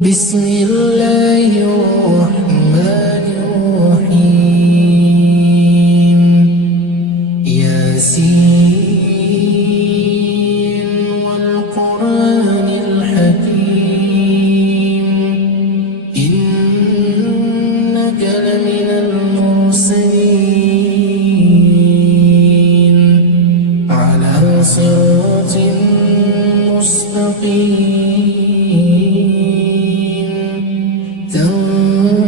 بسم الله الرحمن الرحيم. ياسين والقرآن الحكيم إنك لمن المرسلين على صراط مستقيم.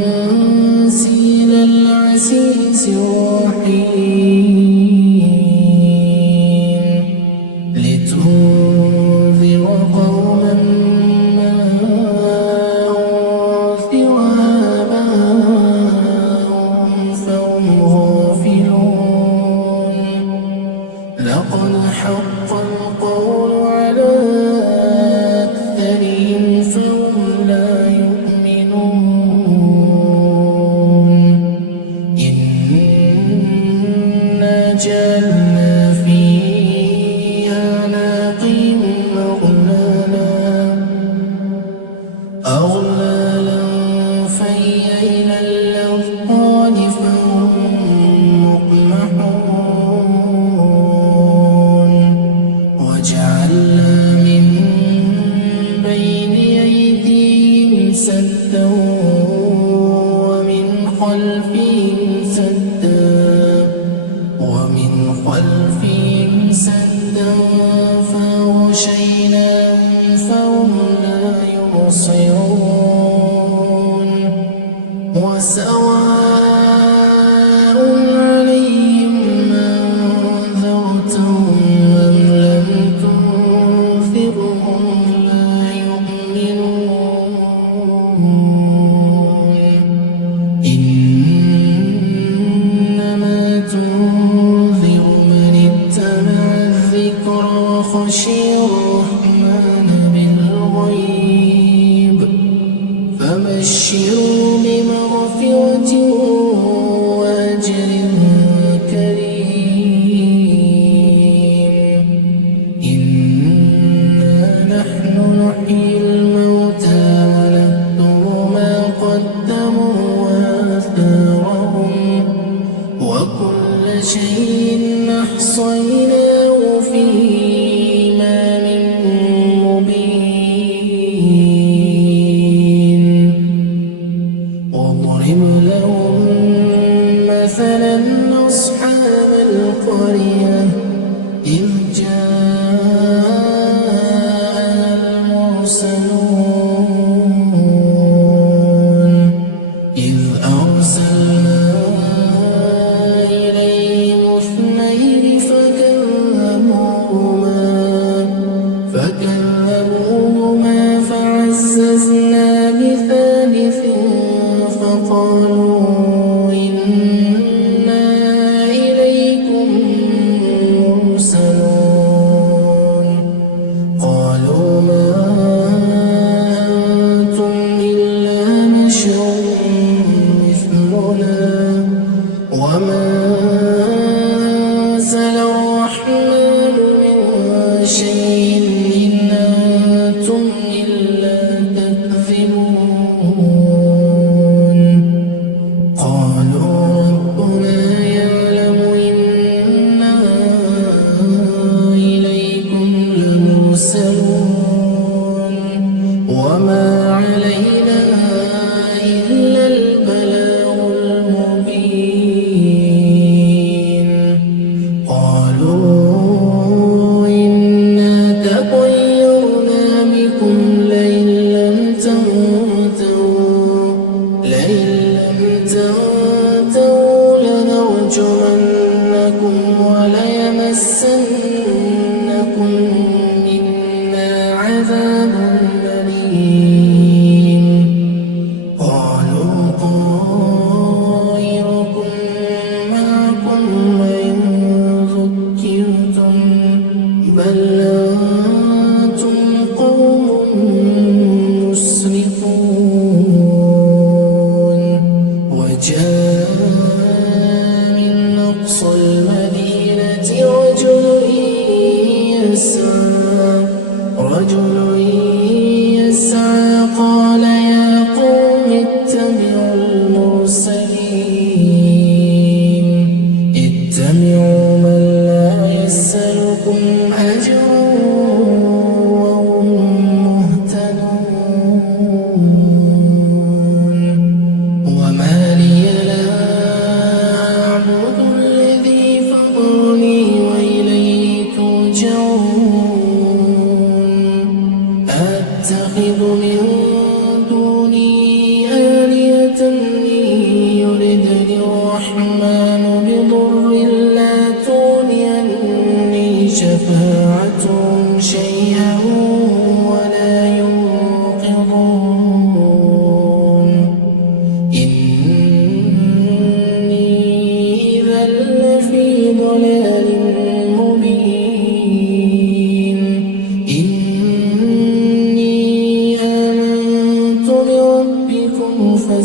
تنزيل العزيز الرحيم لتنذر قوما ما أنذر آباؤهم فهم غافلون. لقد حق القول على أكثرهم فهم لا يؤمنون. إنا جعلنا في أعناقهم أغلالا فهي إلى الأذقان فهم مقمحون. وجعلنا من بين أيديهم سدا ومن خلفهم سدا فأغشيناهم فهم لا يبصرون. وسواء عليهم أنذرتهم أم لم تنذرهم لا يؤمنون. إنما تنذر من اتبع الذكر وخشي الرحمن بالغيب فبشروا بمغفرة وأجر كريم. إنا نحن نحيي الموتى ونكتب ما قدموا وآثارهم وكل شيء أحصيناه في إمام مبين. واضرب لهم مثلا أصحاب القرية إذ جاءها المرسلون إذ أرسلنا إليهم اثنين فكذبوهما فعززنا بثالث فقالوا إنا إليكم مرسلون. قالوا ما أنتم إلا بشر مثلنا وما أنزل الرحمن من شيء إن أنتم إلا تكذبون. قالوا ربنا يعلم إنا إليكم لمرسلون وما علينا إلا البلاغ المبين. قالوا إنا تطيرنا بكم لئن لم تنتهوا لنرجمنكم وليمسنكم منا عذاب أليم. قالوا طائركم معكم وإن ذكرتم بل أنتم قوم مسرفون. وجاء من أقصى المدينة رجل يسعى قال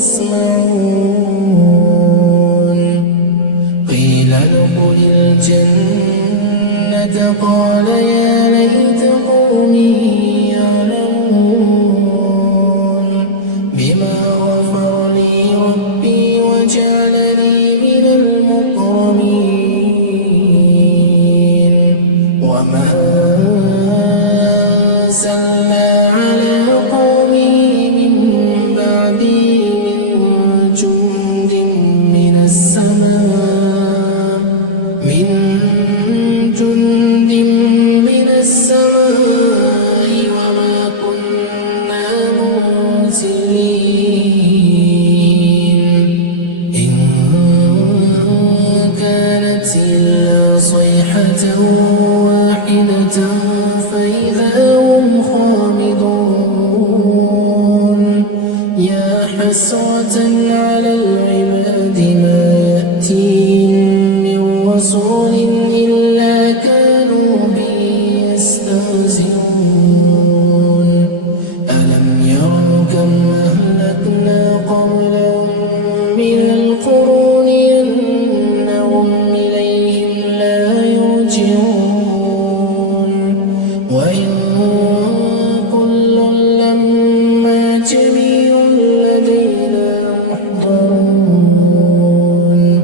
يسمعون قيل ادخل الجنة قال يا ليت قومي يعلمون بما غفر لي ربي وجعلني من المكرمين وما أرسلنا على قومه من بعدي من جند من السماء وما كنا منزلين إن كانت إلا صيحة واحدة فإذا هم خامدون يا حسرة على العباد ما يأتيهم من رسول إلا كانوا به يستهزئون ألم يروا كم أهلكنا قبلهم من القرون أنهم إليهم لا يرجعون وإن كل لما جميع لدينا محضرون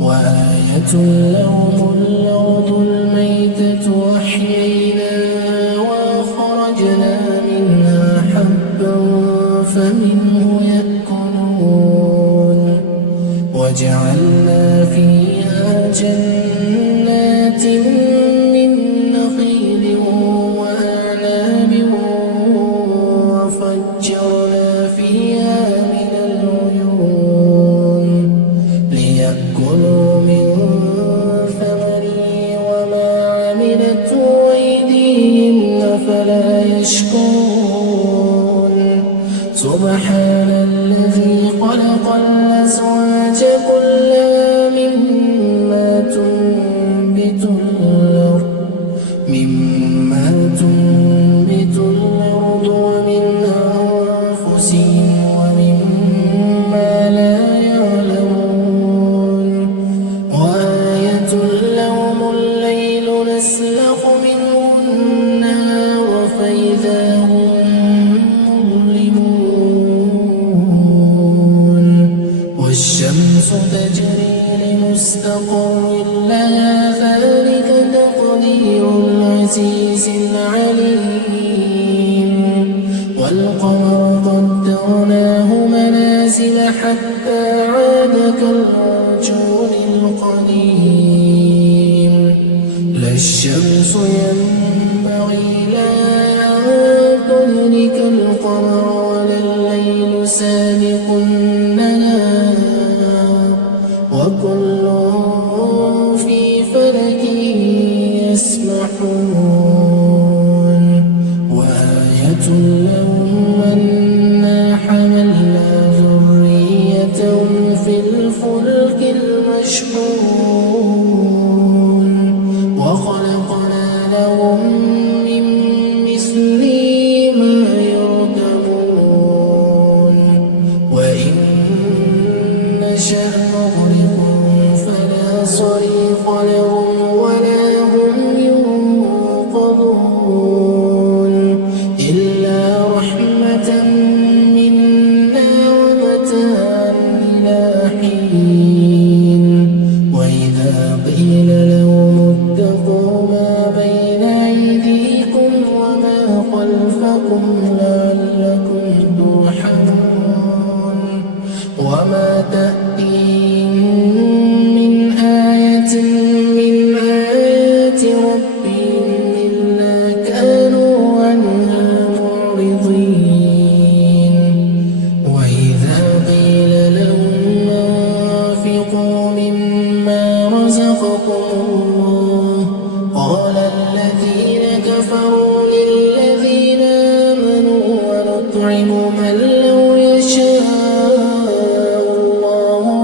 وآية لهم الأرض الميتة أحييناها وأخرجنا منها حبا فمنه يأكلون وجعلنا فيها جنات من نخيل وأعناب وفجرنا فيها من العيون ليأكلوا من ثمره وما عملته أيديهم أفلا يشكرون سبحان الذي خلق الأزواج كلها مما تنبت الأرض ومن أنفسهم ومما لا يعلمون وآية لهم الليل نسلخ منه النهار فإذا هم مظلمون والشمس تجري لمستقر لها ذلك تقدير العزيز العليم والقمر قدرناه منازل حتى عاد كالعرجون القديم لا الشمس ينبغي لها أن تدرك القمر ولا الليل سابق النهار وكل في فلك يسبحون وآية لهم أنا حملنا ذريتهم في الفلك المشحون وخلقنا لهم من مثله ما يركبون وإن نشأ نغرقهم فلا صريخ لهم ولا هم ينقذون إلا رحمة منا ومتاعا إلى حين وإذا قيل لهم اتقوا ما بين أيديكم وما خلفكم لعلكم ترحمون وما تأتيهم من آية من آيات ربهم إلا كانوا عنها معرضين وإذا قيل لهم أنفقوا مما رزقكم الله قال الذين كفروا للذين آمنوا ونطعم من لو يشاء الله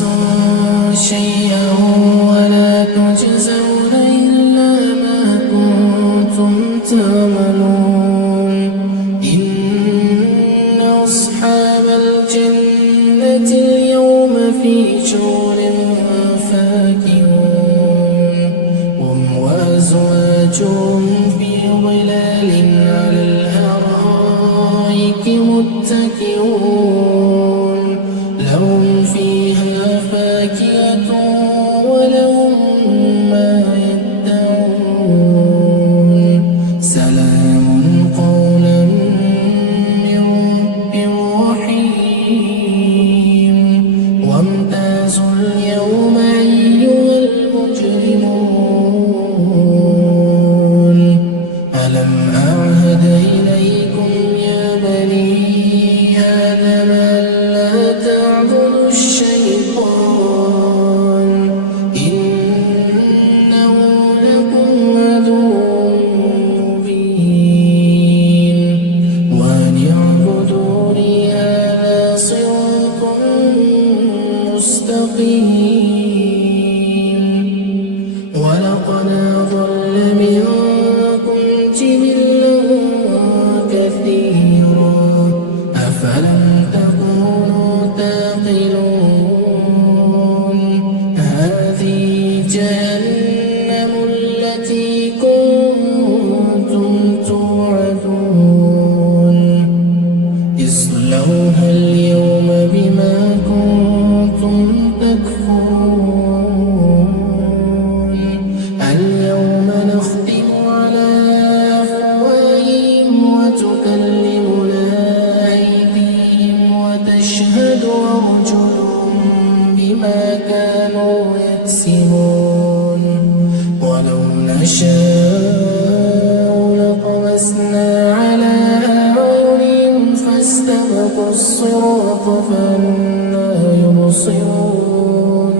تنقصوا شيئا ولا تجزون إلا ما كنتم تعملون إن أصحاب الجنة اليوم في شغل فاكهون هم وأزواجهم في ظلال على الأرائك متكئون لهم فيها فاكهة ولهم ما يدعون سلام قولا من رب رحيم وامتازوا اليوم أيها المجرمون ألم أعهد إليكم يا بني آدم ألا تعبدوا الشيطان إنه لكم عدو مبين وأن اعبدوني هذا صراط مستقيم ولقد أضل منكم جبلا كثيرا أفلم تكونوا تعقلون هذه جهنم التي كنتم توعدون اصلوها اليوم بما كنتم تكفرون اليوم نختم على أفواههم وتكلمنا أيديهم وتشهد أرجلهم بما كانوا يكسبون ولو نشاء لطمسنا على أعينهم فاستبقوا الصراط فأنى يبصرون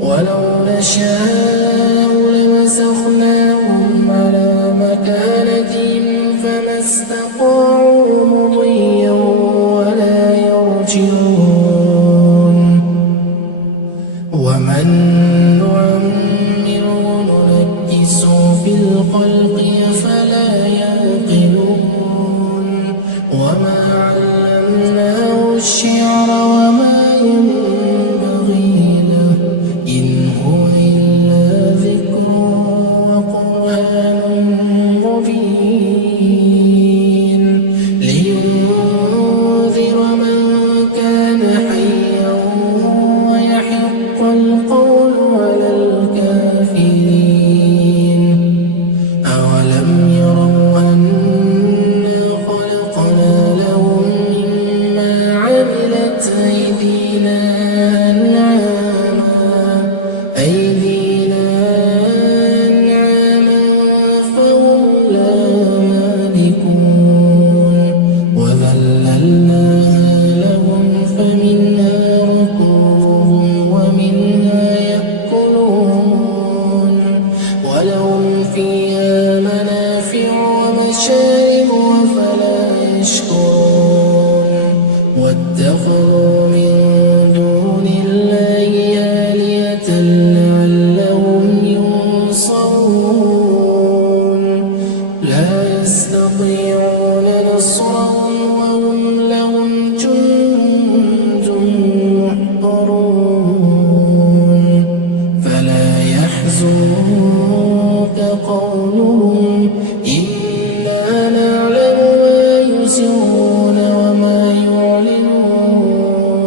ولو نشاء لمسخناهم على مكانتهم فما استطاعوا مضيا ولا يرجعون ومن نعمره ننكسه في الخلق أفلا يعقلون وما علمناه الشعر وما ينبغي له إن هو إلا ذكر وقرآن مبين لينذر من كان حيا ويحق القول على الكافرين أولم يروا أنا خلقنا لهم مما عملت أيدينا أنعاما فهم لا مالكون وذللناها لهم فمنها ركوبهم ومنها يأكلون ولهم فيها منافع ومشارب أفلا يشكرون واتخذوا من دون الله آلهة لعلهم ينصرون لا يستطيعون نصرهم وهم لهم جند محضرون فلا يحزنك قولهم إنا نعلم ما يسرون وما يعلنون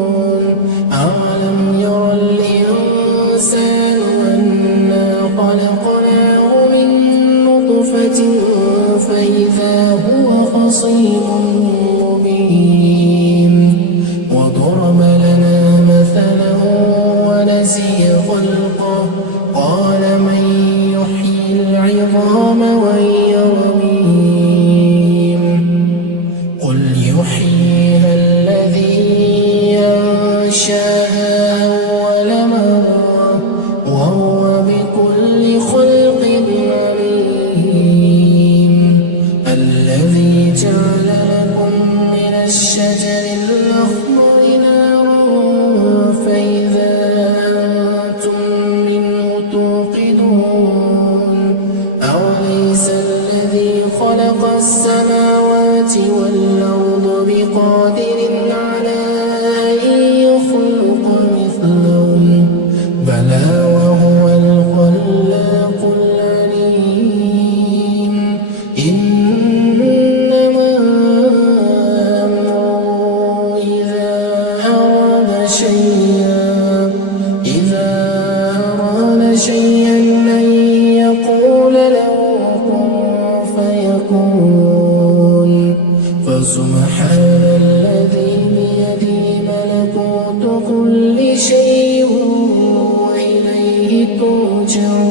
يرجعون